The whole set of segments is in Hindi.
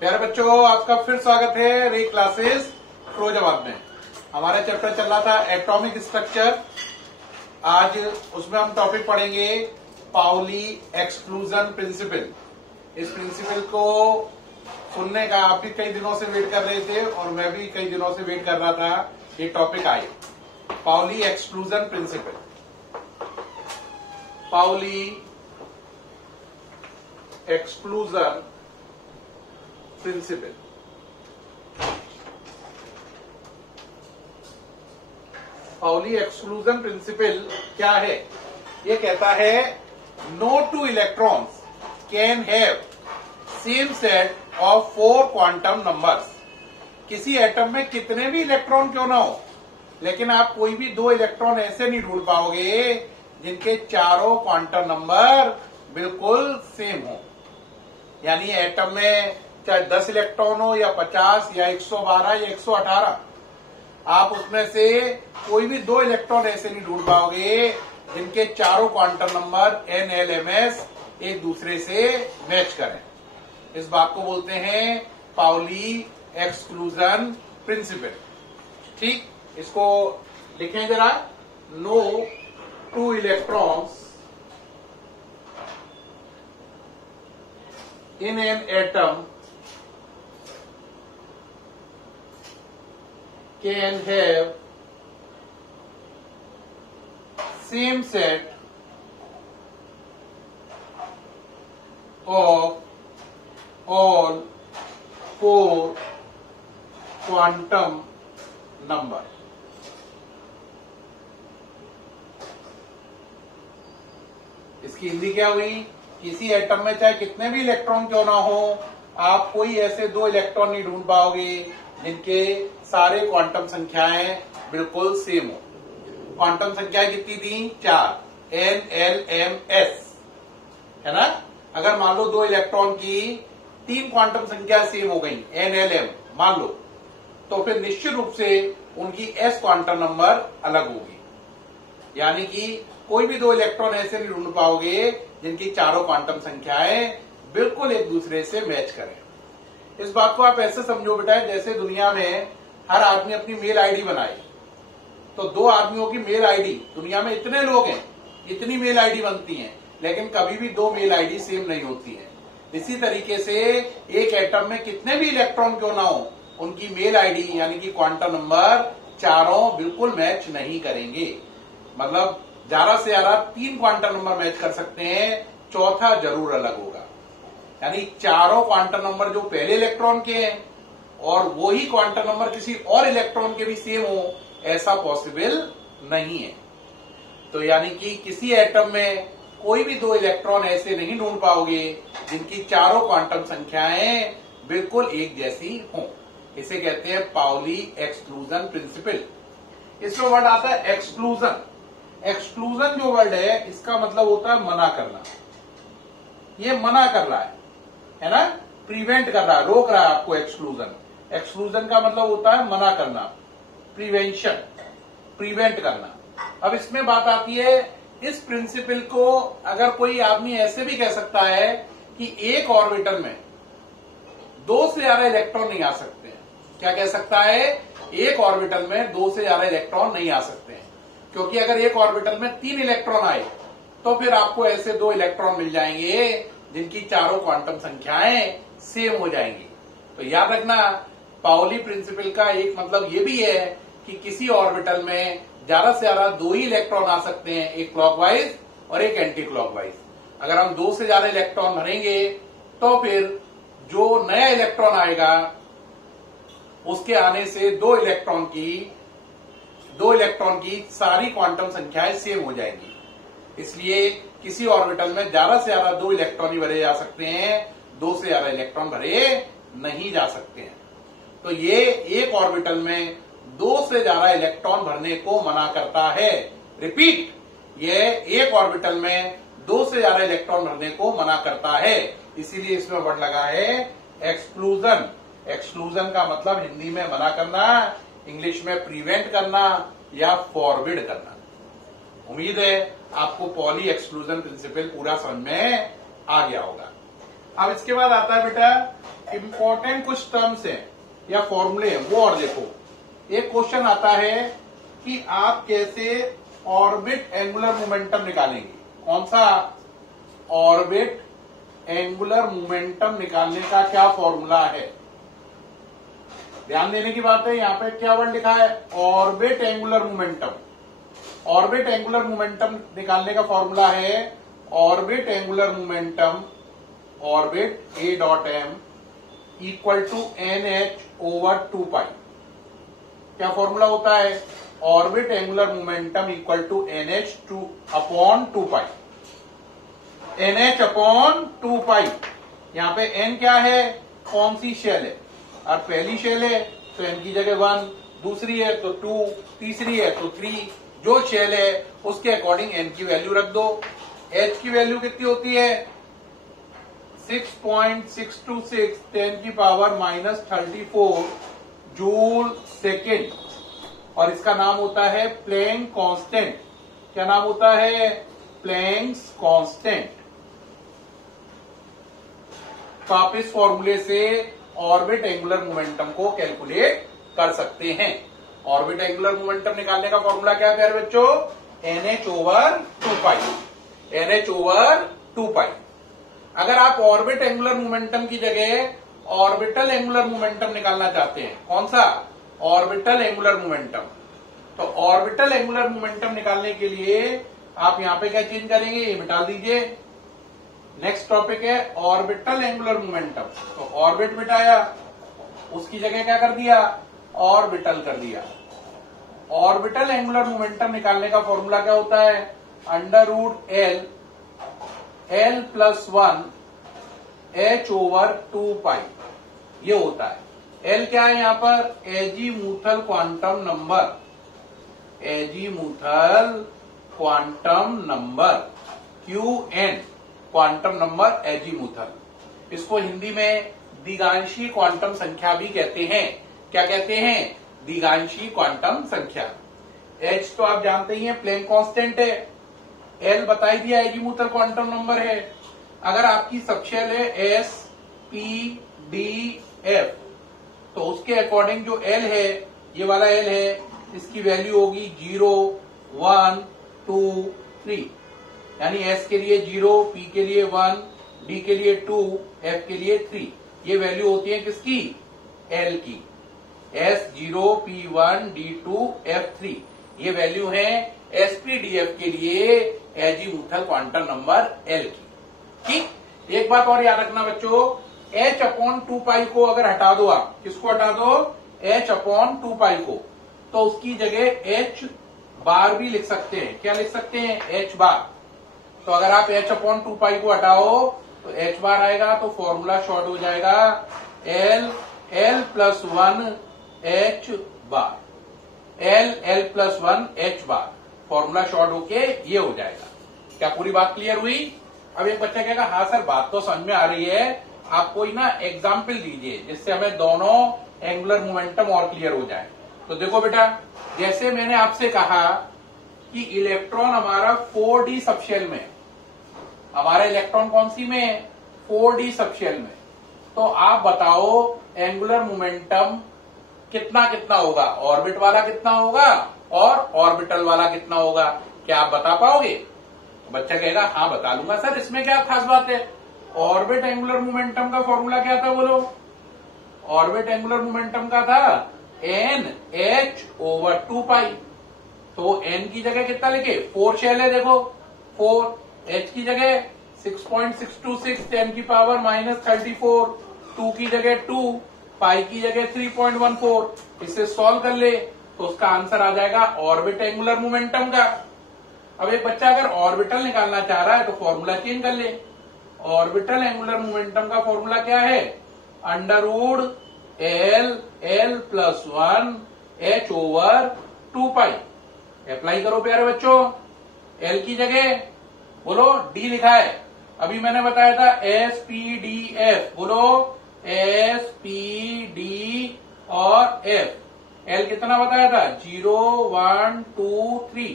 प्यारे बच्चों, आपका फिर स्वागत है रे क्लासेस फिरोजाबाद में। हमारा चैप्टर चल रहा था एटॉमिक स्ट्रक्चर। आज उसमें हम टॉपिक पढ़ेंगे पाउली एक्सक्लूजन प्रिंसिपल। इस प्रिंसिपल को सुनने का आप भी कई दिनों से वेट कर रहे थे और मैं भी कई दिनों से वेट कर रहा था ये टॉपिक आए। Pauli exclusion principle. Pauli exclusion principle. Pauli exclusion principle क्या है? ये कहता है no two electrons can have same set of 4 quantum numbers. किसी एटम में कितने भी इलेक्ट्रॉन क्यों ना हो, लेकिन आप कोई भी 2 इलेक्ट्रॉन ऐसे नहीं ढूंढ पाओगे जिनके चारों क्वांटम नंबर बिल्कुल सेम हो। यानी एटम में चाहे 10 इलेक्ट्रॉन हो या 50 या 112 या 118, आप उसमें से कोई भी 2 इलेक्ट्रॉन ऐसे नहीं ढूंढ पाओगे जिनके चारों क्वांटम नंबर NLMS एक दूसरे से मैच करें। इस बात को बोलते हैं पाउली एक्सक्लूजन प्रिंसिपल। ठीक, इसको लिखें जरा। No 2 electrons in an atom can have same set of all 4 quantum number। इसकी हिंदी क्या हुई? किसी एटम में चाहे कितने भी इलेक्ट्रॉन क्यों ना हो, आप कोई ऐसे 2 इलेक्ट्रॉन नहीं ढूंढ पाओगे जिनके सारे क्वांटम संख्याएं बिल्कुल सेम हो। क्वांटम संख्याएं कितनी थी? 4 NLMS, है ना। अगर मान लो 2 इलेक्ट्रॉन की 3 क्वांटम संख्या सेम हो गई NLM मान लो, तो फिर निश्चित रूप से उनकी S क्वांटम नंबर अलग होगी। यानी कि कोई भी 2 इलेक्ट्रॉन ऐसे नहीं ढूंढ पाओगे जिनकी चारों क्वांटम संख्याएं बिल्कुल एक दूसरे से मैच करें। इस बात को आप ऐसे समझो बेटा, जैसे दुनिया में हर आदमी अपनी मेल आईडी बनाए, तो 2 आदमियों की मेल आईडी, दुनिया में इतने लोग हैं, इतनी मेल आईडी बनती हैं, लेकिन कभी भी 2 मेल आईडी सेम नहीं होती है। इसी तरीके से एक एटम में कितने भी इलेक्ट्रॉन क्यों ना हो, उनकी मेल आईडी यानी कि क्वांटम नंबर चारों बिल्कुल मैच नहीं करेंगे। मतलब ज्यादा से ज्यादा 3 क्वांटम नंबर मैच कर सकते हैं, चौथा जरूर अलग होगा। यानी चारों क्वांटम नंबर जो पहले इलेक्ट्रॉन के हैं और वही क्वांटम नंबर किसी और इलेक्ट्रॉन के भी सेम हो, ऐसा पॉसिबल नहीं है। तो यानी कि किसी एटम में कोई भी 2 इलेक्ट्रॉन ऐसे नहीं ढूंढ पाओगे जिनकी चारों क्वांटम संख्याएं बिल्कुल एक जैसी हों। इसे कहते हैं पाउली एक्सक्लूजन प्रिंसिपल। इसमें वर्ड आता है एक्सक्लूजन। एक्सक्लूजन जो वर्ड है, इसका मतलब होता है मना करना। ये मना कर रहा है ना, प्रिवेंट कर रहा है, रोक रहा है आपको। एक्सक्लूजन, एक्सक्लूजन का मतलब होता है मना करना, प्रिवेंशन, प्रिवेंट करना। अब इसमें बात आती है, इस प्रिंसिपल को अगर कोई आदमी ऐसे भी कह सकता है कि एक ऑर्बिटल में 2 से ज्यादा इलेक्ट्रॉन नहीं आ सकते हैं। क्या कह सकता है? एक ऑर्बिटल में 2 से ज्यादा इलेक्ट्रॉन नहीं आ सकते हैं, क्योंकि अगर एक ऑर्बिटल में 3 इलेक्ट्रॉन आए तो फिर आपको ऐसे 2 इलेक्ट्रॉन मिल जाएंगे जिनकी चारों क्वांटम संख्याएं सेम हो जाएंगी। तो याद रखना, पाउली प्रिंसिपल का एक मतलब ये भी है कि किसी ऑर्बिटल में ज्यादा से ज्यादा 2 ही इलेक्ट्रॉन आ सकते हैं, एक क्लॉकवाइज और एक एंटी क्लॉकवाइज। अगर हम 2 से ज्यादा इलेक्ट्रॉन भरेंगे तो फिर जो नया इलेक्ट्रॉन आएगा उसके आने से 2 इलेक्ट्रॉन की सारी क्वांटम संख्याएं सेम हो जाएंगी। इसलिए किसी ऑर्बिटल में ज्यादा से ज्यादा 2 इलेक्ट्रॉन ही भरे जा सकते हैं, 2 से ज्यादा इलेक्ट्रॉन भरे नहीं जा सकते हैं। तो ये एक ऑर्बिटल में 2 से ज्यादा इलेक्ट्रॉन भरने को मना करता है। रिपीट, ये एक ऑर्बिटल में 2 से ज्यादा इलेक्ट्रॉन भरने को मना करता है। इसीलिए इसमें वर्ड लगा है एक्सक्लूजन। एक्सक्लूजन का मतलब हिंदी में मना करना, इंग्लिश में प्रिवेंट करना या फॉरबिड करना। उम्मीद है आपको पाउली एक्सक्लूजन प्रिंसिपल पूरा समझ में आ गया होगा। अब इसके बाद आता है बेटा इंपॉर्टेंट कुछ टर्म्स हैं या फॉर्मूले हैं वो और देखो। एक क्वेश्चन आता है कि आप कैसे ऑर्बिट एंगुलर मोमेंटम निकालेंगे। कौन सा? ऑर्बिट एंगुलर मोमेंटम निकालने का क्या फॉर्मूला है। ध्यान देने की बात है, यहां पे क्या वर्ड लिखा है? Orbit angular momentum. Orbit angular momentum निकालने का फॉर्मूला है orbit angular momentum, orbit A dot M equal to NH over 2 pi. क्या फॉर्मूला होता है? Orbit angular momentum equal to NH upon 2 pi. NH upon 2 pi. यहां पे N क्या है? कौन सी शेल है? और पहली शेल है तो N की जगह 1, दूसरी है तो 2, तीसरी है तो 3। जो शेल है उसके अकॉर्डिंग N की वैल्यू रख दो। H की वैल्यू कितनी होती है? 6.626 10 की पावर -34 जूल सेकेंड। और इसका नाम होता है प्लैंक कांस्टेंट। क्या नाम होता है? Planck's constant. तो आप इस फॉर्मूले से ऑर्बिट एंगुलर मोमेंटम को कैलकुलेट कर सकते हैं। ऑर्बिट एंगुलर मोमेंटम निकालने का फॉर्मूला क्या है बच्चों? NH over 2 pi. NH over 2 पाई। अगर आप ऑर्बिट एंगुलर मोमेंटम की जगह ऑर्बिटल एंगुलर मोमेंटम निकालना चाहते हैं, कौन सा? Orbital angular momentum. तो ऑर्बिटल एंगुलर मोमेंटम निकालने के लिए आप यहां पे क्या चेंज करेंगे? ये मिटा दीजिए। नेक्स्ट टॉपिक है ऑर्बिटल एंगुलर मोमेंटम। तो ऑर्बिट मिटाया, उसकी जगह क्या कर दिया? ऑर्बिटल कर दिया। ऑर्बिटल एंगुलर मोमेंटम निकालने का फॉर्मूला क्या होता है? √L plus 1 H over 2 pi. ये होता है। L क्या है यहां पर? Azimuthal quantum number. Azimuthal quantum number, QN quantum number azimuthal. इसको हिंदी में दिगांशी क्वांटम संख्या भी कहते हैं। क्या कहते हैं? दिगांशी क्वांटम संख्या। H तो आप जानते ही हैं प्लैंक कांस्टेंट है। L बता ही दिया एजीमूथल क्वांटम नंबर है। अगर आपकी सबशेल है S P D F तो उसके अकॉर्डिंग जो L है, ये वाला L है, इसकी वैल्यू होगी 0 1 2 3। यानी S के लिए 0, P के लिए 1, D के लिए 2, F के लिए 3। ये वैल्यू होती है किसकी? L की। S0 P1 D2 F3 ये वैल्यू है SPDF के लिए एजीमूथल क्वांटम नंबर L की। ठीक, एक बात और याद रखना बच्चों, H अपॉन 2 पाई को अगर हटा दो, आप किसको हटा दो? H अपॉन 2 पाई को, तो उसकी जगह H बार भी लिख सकते हैं। क्या लिख सकते हैं? H बार। तो अगर आप H अपॉन 2 पाई को हटाओ तो H बार आएगा, तो फॉर्मूला शॉर्ट हो जाएगा L प्लस 1 H बार। L प्लस 1 H बार। फॉर्मूला शॉर्ट होके ये हो जाएगा। क्या पूरी बात क्लियर हुई? अब एक बच्चा कहेगा हाँ सर बात तो समझ में आ रही है, आप कोई ना एग्जाम्पल दीजिए जिससे हमें दोनों एंगुलर मोमेंटम और क्लियर हो जाए। तो देखो बेटा, जैसे मैंने आपसे कहा कि इलेक्ट्रॉन हमारा 4D सबशेल में, हमारा इलेक्ट्रॉन कौन सी में? 4D सबशेल में। तो आप बताओ एंगुलर मोमेंटम कितना कितना होगा? ऑर्बिट वाला कितना होगा और ऑर्बिटल वाला कितना होगा? क्या आप बता पाओगे? तो बच्चा कहेगा हाँ बता लूंगा सर, इसमें क्या खास बात है? ऑर्बिट एंगुलर मोमेंटम का फॉर्मूला क्या था बोलो? ऑर्बिट एंगुलर मोमेंटम का था NH ओवर 2 पाई। तो N की जगह कितना लिखे? 4 शेल है, देखो 4। H की जगह 6.626 10 की पावर -34, 2 की जगह 2, पाई की जगह 3.14। इसे सॉल्व कर ले तो उसका आंसर आ जाएगा ऑर्बिट एंगुलर मोमेंटम का। अब एक बच्चा अगर ऑर्बिटल निकालना चाह रहा है तो फॉर्मूला चेंज कर ले। ऑर्बिटल एंगुलर मोमेंटम का फॉर्मूला क्या है? √L प्लस 1 H ओवर 2 पाई। अप्लाई करो प्यारे बच्चों। L की जगह बोलो D लिखा है, अभी मैंने बताया था SPDF। बोलो SPD और F। L कितना बताया था? 0 1 2 3।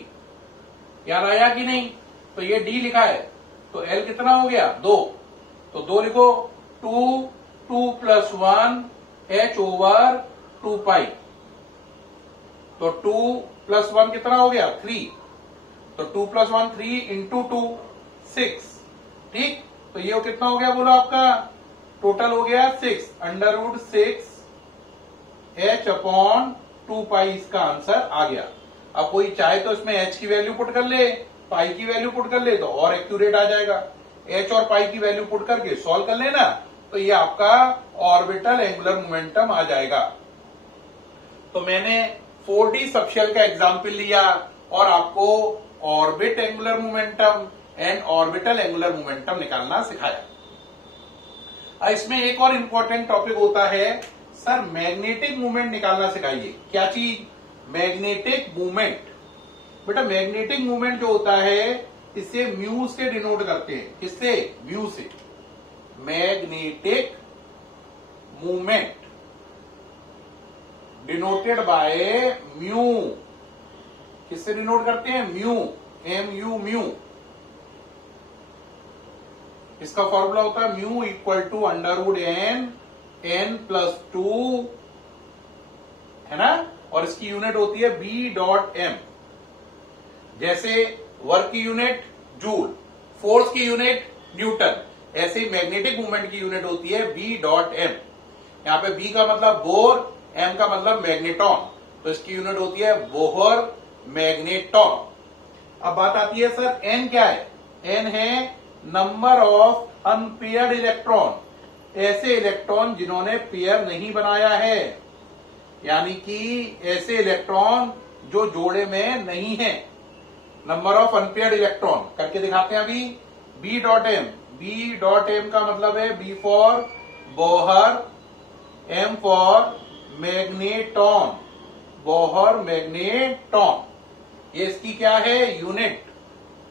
याद आया कि नहीं? तो ये D लिखा है, तो L कितना हो गया? 2। तो 2 लिखो। 2 2 प्लस 1 h ओवर 2 पाई। तो 2 प्लस 1 कितना हो गया 3, तो 2 प्लस 1 3 इंटू 2 6, ठीक। तो ये कितना हो गया बोलो आपका, टोटल हो गया 6 अंडर रूट 6 h अपॉन 2 पाई, इसका आंसर आ गया। अब कोई चाहे तो इसमें h की वैल्यू पुट कर ले, पाई की वैल्यू पुट कर ले तो और एक्यूरेट आ जाएगा। h और पाई की वैल्यू पुट करके सॉल्व कर लेना, तो ये आपका ऑर्बिटल एंगुलर मोमेंटम आ जाएगा। तो मैंने 4D सबशेल का एग्जाम्पल लिया और आपको orbit angular momentum and orbital angular momentum निकालना सिखाया। इसमें एक और इंपॉर्टेंट टॉपिक होता है, सर मैग्नेटिक मूवमेंट निकालना सिखाइए। क्या चीज, मैग्नेटिक मूवमेंट। बेटा मैग्नेटिक मूवमेंट जो होता है इसे म्यू से डिनोट करते हैं। किससे, म्यू से। Magnetic movement denoted by mu. किससे डिनोट करते हैं, म्यू, MU, म्यू। इसका फॉर्मूला होता है mu equal to under root n plus 2, है ना। और इसकी यूनिट होती है B.M। जैसे वर्क की यूनिट जूल, फोर्स की यूनिट न्यूटन, ऐसे ही मैग्नेटिक मूवमेंट की यूनिट होती है B.M। यहां पे B का मतलब बोर, M का मतलब मैग्नेटॉन, तो इसकी यूनिट होती है बोहर मैग्नेटॉन। अब बात आती है सर N क्या है, N है नंबर ऑफ अनपेयर्ड इलेक्ट्रॉन, ऐसे इलेक्ट्रॉन जिन्होंने पेयर नहीं बनाया है, यानी कि ऐसे इलेक्ट्रॉन जो जोड़े में नहीं है। नंबर ऑफ अनपेयर्ड इलेक्ट्रॉन करके दिखाते हैं अभी। B.M, B.M का मतलब है B for Bohr, M for magneton, Bohr magneton. ये इसकी क्या है, यूनिट।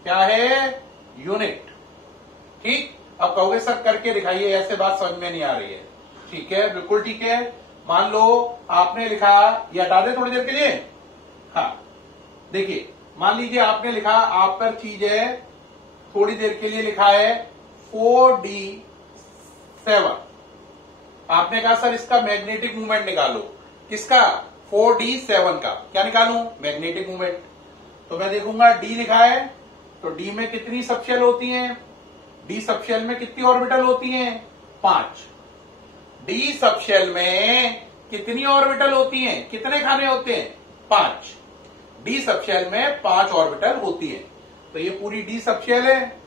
क्या है, यूनिट, ठीक। अब कहोगे सर करके दिखाइए, ऐसे बात समझ में नहीं आ रही है। ठीक है, बिल्कुल ठीक है। मान लो आपने लिखा, ये हटा दे थोड़ी देर के लिए। हाँ देखिए, मान लीजिए आपने लिखा, आप पर चीज है, थोड़ी देर के लिए लिखा है 4D7। आपने कहा सर इसका मैग्नेटिक मूवमेंट निकालो। किसका, 4D7 का। क्या निकालूं, मैग्नेटिक मूवमेंट। तो मैं देखूंगा D लिखा है, तो D में कितनी सबशेल होती हैं, D सबशेल में कितनी ऑर्बिटल होती हैं, 5। D सबशेल में कितनी ऑर्बिटल होती हैं, कितने खाने होते हैं, 5। D सबशेल में 5 ऑर्बिटल होती है। तो ये पूरी D सबशेल है,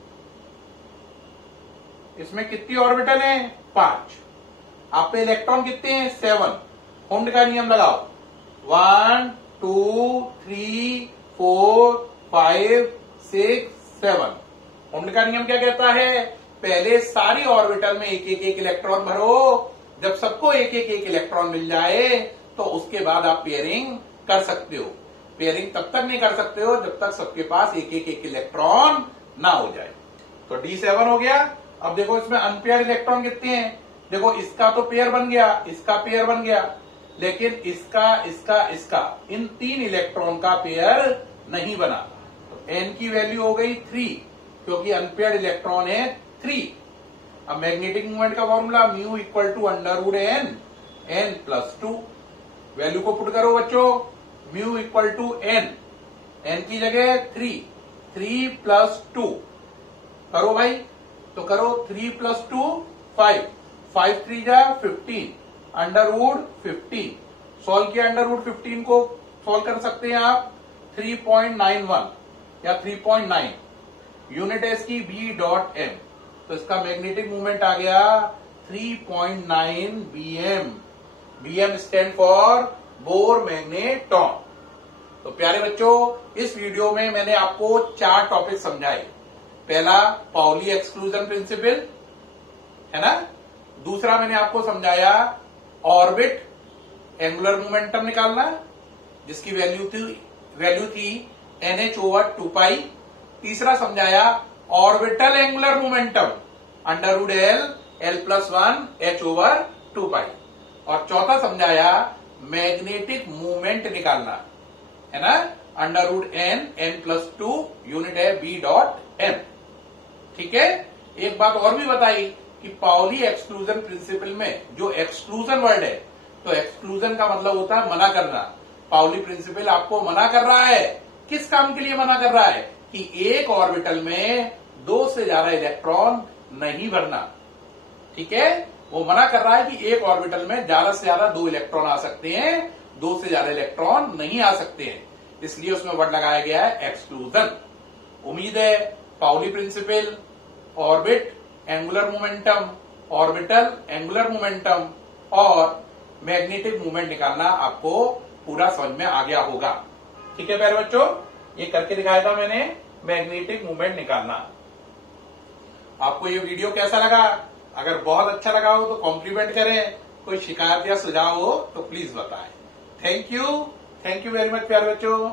इसमें कितनी ऑर्बिटल है, 5। आप पे इलेक्ट्रॉन कितने हैं, 7। होल्ड का नियम लगाओ, 1 2 3 4 5 6 7। होल्ड का नियम क्या कहता है, पहले सारी ऑर्बिटल में एक एक इलेक्ट्रॉन भरो, जब सबको एक एक इलेक्ट्रॉन मिल जाए तो उसके बाद आप पेयरिंग कर सकते हो। पेयरिंग तब तक नहीं कर सकते हो जब तक सबके पास एक एक इलेक्ट्रॉन ना हो जाए। तो D7 हो गया। अब देखो इसमें अनपेयर इलेक्ट्रॉन कितने हैं, देखो इसका तो पेयर बन गया, इसका पेयर बन गया, लेकिन इसका इसका इसका इन 3 इलेक्ट्रॉन का पेयर नहीं बना। तो N की वैल्यू हो गई 3, क्योंकि अनपेयर्ड इलेक्ट्रॉन है 3। अब मैग्नेटिक मूवमेंट का formula mu equal to under root n plus 2। Value को पुट करो बच्चों, म्यू इक्वल टू n की जगह 3 प्लस 2 करो भाई, तो करो 3 प्लस 2 5, 5 3 जा 15 अंडर रूट 15। सॉल्व किया, अंडर रूट 15 को सॉल्व कर सकते हैं आप 3.91 या 3.9। यूनिट है इसकी B.M, तो इसका मैग्नेटिक मूवमेंट आ गया 3.9 BM। BM stand for bore magneton. तो प्यारे बच्चों, इस वीडियो में मैंने आपको 4 टॉपिक समझाए। पहला पाउली एक्सक्लूजन प्रिंसिपल, है ना। दूसरा मैंने आपको समझाया ऑर्बिट एंगुलर मोमेंटम निकालना, जिसकी वैल्यू थी NH ओवर 2 पाई। तीसरा समझाया orbital angular momentum under root L plus 1 H over 2 pi. और चौथा समझाया मैग्नेटिक मूवमेंट निकालना, है ना, under root n plus 2, unit है B.M। ठीक है। एक बात और भी बताई कि पाउली एक्सक्लूजन प्रिंसिपल में जो एक्सक्लूजन वर्ड है, तो एक्सक्लूजन का मतलब होता है मना करना। पाउली प्रिंसिपल आपको मना कर रहा है, किस काम के लिए मना कर रहा है कि एक ऑर्बिटल में 2 से ज्यादा इलेक्ट्रॉन नहीं भरना। ठीक है, वो मना कर रहा है कि एक ऑर्बिटल में ज्यादा से ज्यादा 2 इलेक्ट्रॉन आ सकते हैं, 2 से ज्यादा इलेक्ट्रॉन नहीं आ सकते हैं, इसलिए उसमें वर्ड लगाया गया है एक्सक्लूजन। उम्मीद है Pauli principle, orbit angular momentum, orbital angular momentum और मैग्नेटिक मूवमेंट निकालना आपको पूरा समझ में आ गया होगा। ठीक है प्यारे बच्चों, ये करके दिखाया था मैंने, मैग्नेटिक मूवमेंट निकालना। आपको ये वीडियो कैसा लगा? अगर बहुत अच्छा लगा हो तो कॉम्प्लीमेंट करें, कोई शिकायत या सुझाव हो तो प्लीज बताएं। थैंक यू वेरी मच प्यारे बच्चों।